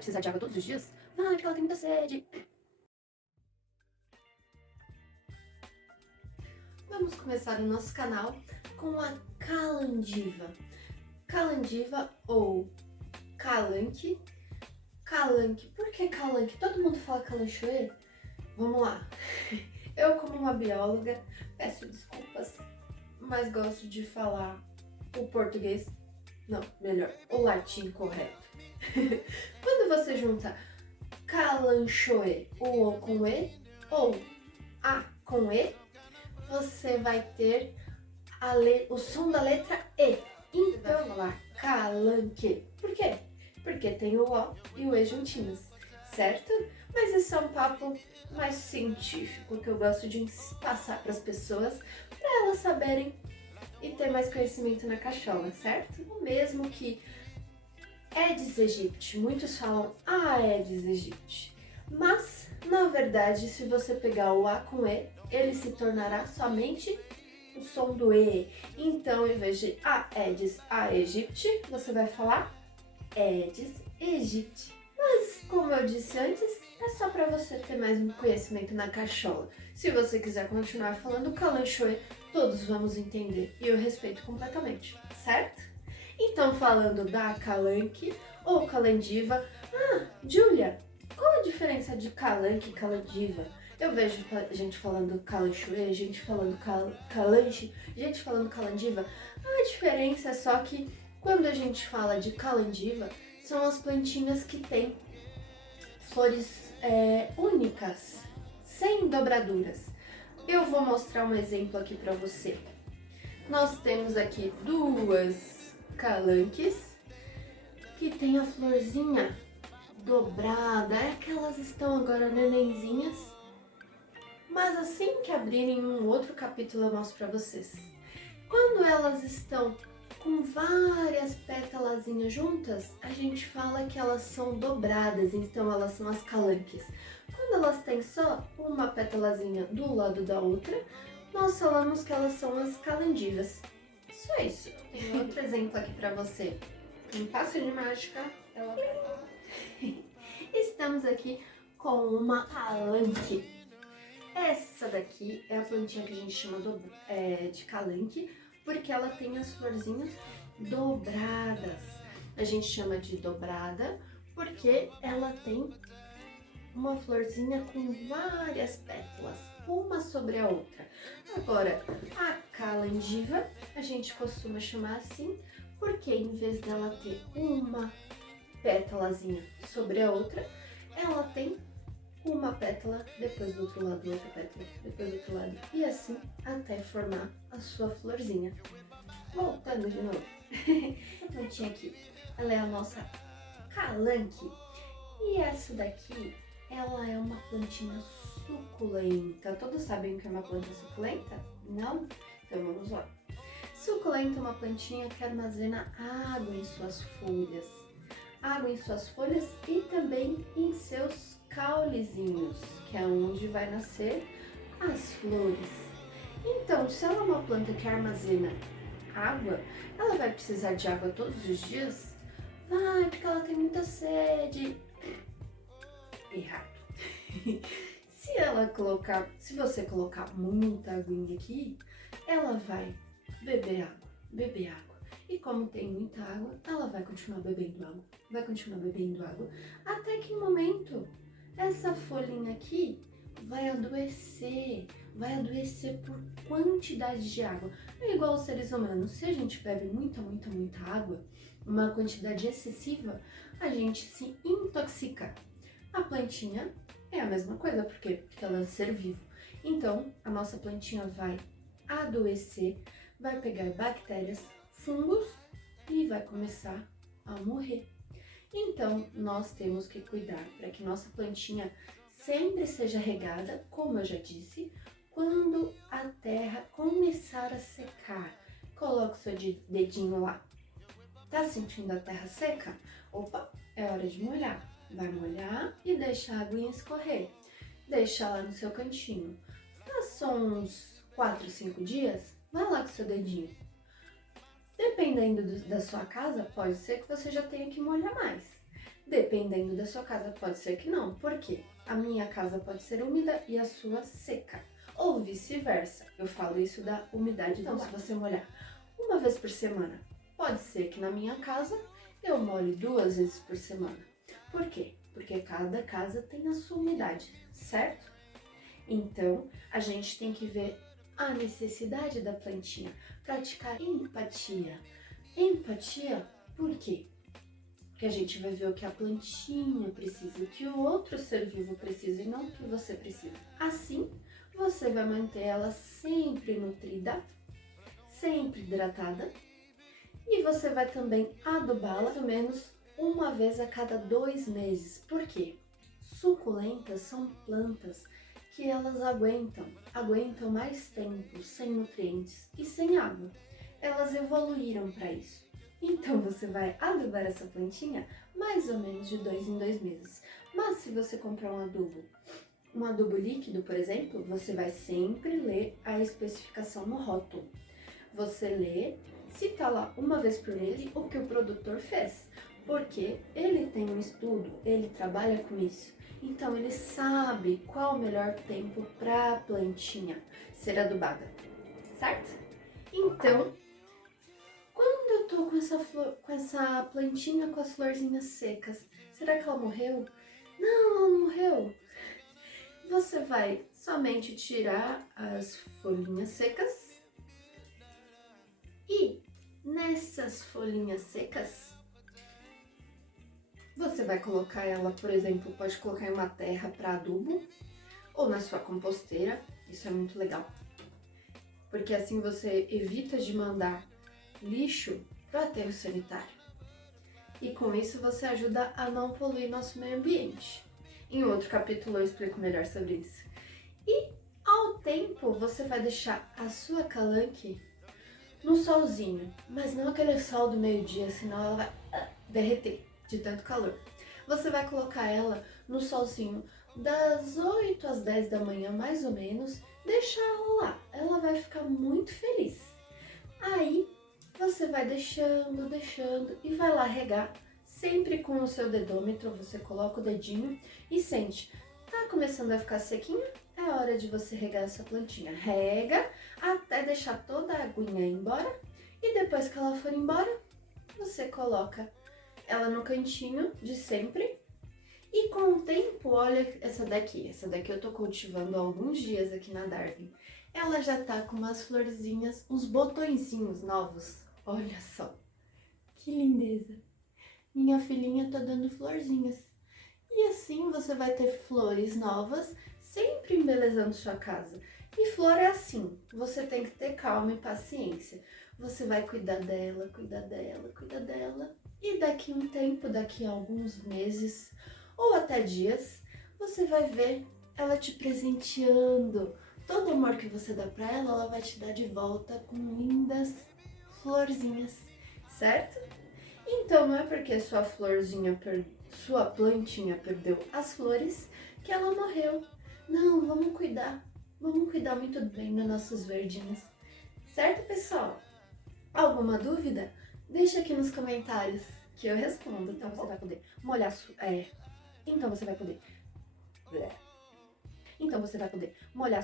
precisar de água todos os dias? Vai, porque ela tem muita sede. Vamos começar o nosso canal com a calandiva. Calandiva ou calanque. Calanque. Por que calanque? Todo mundo fala calanchoe? Vamos lá. Eu, como uma bióloga, peço desculpas, mas gosto de falar o português, não, melhor, o latim correto. Quando você junta calanchoe, o O com E, ou A com E, você vai ter o som da letra E. Então, vamos lá, calanque. Por quê? Porque tem o O e o E juntinhos, certo? Mas isso é um papo mais científico que eu gosto de passar para as pessoas, para elas saberem e ter mais conhecimento na cachola, certo? O mesmo que Aedes aegypti, muitos falam Aedes aegypti, mas na verdade, se você pegar o A com E, ele se tornará somente o som do E. Então, em vez de Aedes aegypti, você vai falar Aedes aegypti. Mas, como eu disse antes, é só para você ter mais um conhecimento na cachola. Se você quiser continuar falando calanchoe, todos vamos entender e eu respeito completamente, certo? Então, falando da calanque ou calandiva, Júlia, qual a diferença de calanque e calandiva? Eu vejo gente falando calanchoe, gente falando calanche, gente falando calandiva. A diferença é só que quando a gente fala de calandiva, são as plantinhas que têm flores únicas, sem dobraduras. Eu vou mostrar um exemplo aqui para você. Nós temos aqui duas calanques que tem a florzinha dobrada, é que elas estão agora nenenzinhas, mas assim que abrirem um outro capítulo eu mostro para vocês. Quando elas estão com várias pétalazinhas juntas, a gente fala que elas são dobradas, então elas são as calanques. Quando elas têm só uma pétalazinha do lado da outra, nós falamos que elas são as calandivas. Só isso. Tem outro exemplo aqui para você. Um passo de mágica. Estamos aqui com uma calanque. Essa daqui é a plantinha que a gente chama de calanque, porque ela tem as florzinhas dobradas. A gente chama de dobrada porque ela tem uma florzinha com várias pétalas, uma sobre a outra. Agora, a calandiva, a gente costuma chamar assim, porque em vez dela ter uma pétalazinha sobre a outra, ela tem uma pétala, depois do outro lado, outra pétala, depois do outro lado, e assim até formar a sua florzinha. Voltando de novo, essa plantinha aqui, ela é a nossa calanque, e essa daqui, ela é uma plantinha suculenta. Todos sabem o que é uma planta suculenta? Não? Então vamos lá. Suculenta é uma plantinha que armazena água em suas folhas. Água em suas folhas e também em seus caulezinhos, que é onde vai nascer as flores. Então, se ela é uma planta que armazena água, ela vai precisar de água todos os dias? Vai, porque ela tem muita sede. Errado. Se você colocar muita aguinha aqui, ela vai beber água. E como tem muita água, ela vai continuar bebendo água, até que em um momento essa folhinha aqui vai adoecer por quantidade de água. É igual aos seres humanos, se a gente bebe muita água, uma quantidade excessiva, a gente se intoxica. A plantinha é a mesma coisa, por quê? Porque ela é um ser vivo. Então, a nossa plantinha vai adoecer, vai pegar bactérias, fungos e vai começar a morrer. Então, nós temos que cuidar para que nossa plantinha sempre seja regada, como eu já disse, quando a terra começar a secar. Coloque o seu dedinho lá. Tá sentindo a terra seca? Opa, é hora de molhar. Vai molhar e deixa a aguinha escorrer. Deixa lá no seu cantinho. Passou uns 4, 5 dias, vai lá com seu dedinho. Dependendo da sua casa, pode ser que você já tenha que molhar mais. Dependendo da sua casa, pode ser que não. Por quê? A minha casa pode ser úmida e a sua seca. Ou vice-versa. Eu falo isso da umidade. Então, se você molhar uma vez por semana, pode ser que na minha casa eu molhe 2 vezes por semana. Por quê? Porque cada casa tem a sua umidade, certo? Então, a gente tem que ver a necessidade da plantinha, praticar empatia. Empatia, por quê? Porque a gente vai ver o que a plantinha precisa, o que o outro ser vivo precisa e não o que você precisa. Assim, você vai manter ela sempre nutrida, sempre hidratada e você vai também adubá-la pelo menos uma vez a cada 2 meses. Por quê? Suculentas são plantas que elas aguentam mais tempo sem nutrientes e sem água. Elas evoluíram para isso. Então você vai adubar essa plantinha mais ou menos de 2 em 2 meses. Mas se você comprar um adubo líquido, por exemplo, você vai sempre ler a especificação no rótulo. Você lê, se tá lá uma vez por mês, o que o produtor fez. Porque ele tem um estudo, ele trabalha com isso. Então ele sabe qual o melhor tempo para a plantinha ser adubada, certo? Então, quando eu tô com essa plantinha com as florzinhas secas, será que ela morreu? Não, ela não morreu. Você vai somente tirar as folhinhas secas e nessas folhinhas secas você vai colocar ela, por exemplo, pode colocar em uma terra para adubo ou na sua composteira. Isso é muito legal, porque assim você evita de mandar lixo para aterro sanitário. E com isso você ajuda a não poluir nosso meio ambiente. Em outro capítulo eu explico melhor sobre isso. E ao tempo você vai deixar a sua calanque no solzinho, mas não aquele sol do meio-dia, senão ela vai derreter de tanto calor. Você vai colocar ela no solzinho das 8 às 10 da manhã, mais ou menos, deixar ela lá. Ela vai ficar muito feliz. Aí você vai deixando e vai lá regar. Sempre com o seu dedômetro, você coloca o dedinho e sente. Tá começando a ficar sequinho? É hora de você regar essa plantinha. Rega até deixar toda a aguinha embora. E depois que ela for embora, você coloca ela no cantinho de sempre. E com o tempo, olha essa daqui eu tô cultivando há alguns dias aqui na Darwin. Ela já tá com umas florzinhas, uns botõezinhos novos. Olha só, que lindeza. Minha filhinha tá dando florzinhas. E assim você vai ter flores novas, sempre embelezando sua casa. E flor é assim, você tem que ter calma e paciência. Você vai cuidar dela, cuidar dela, cuidar dela. E daqui um tempo, daqui a alguns meses ou até dias, você vai ver ela te presenteando. Todo o amor que você dá pra ela, ela vai te dar de volta com lindas florzinhas, certo? Então não é porque sua plantinha perdeu as flores que ela morreu. Não, vamos cuidar muito bem das nossas verdinhas. Certo, pessoal? Alguma dúvida? Deixa aqui nos comentários que eu respondo. Então você vai poder molhar Então você vai poder molhar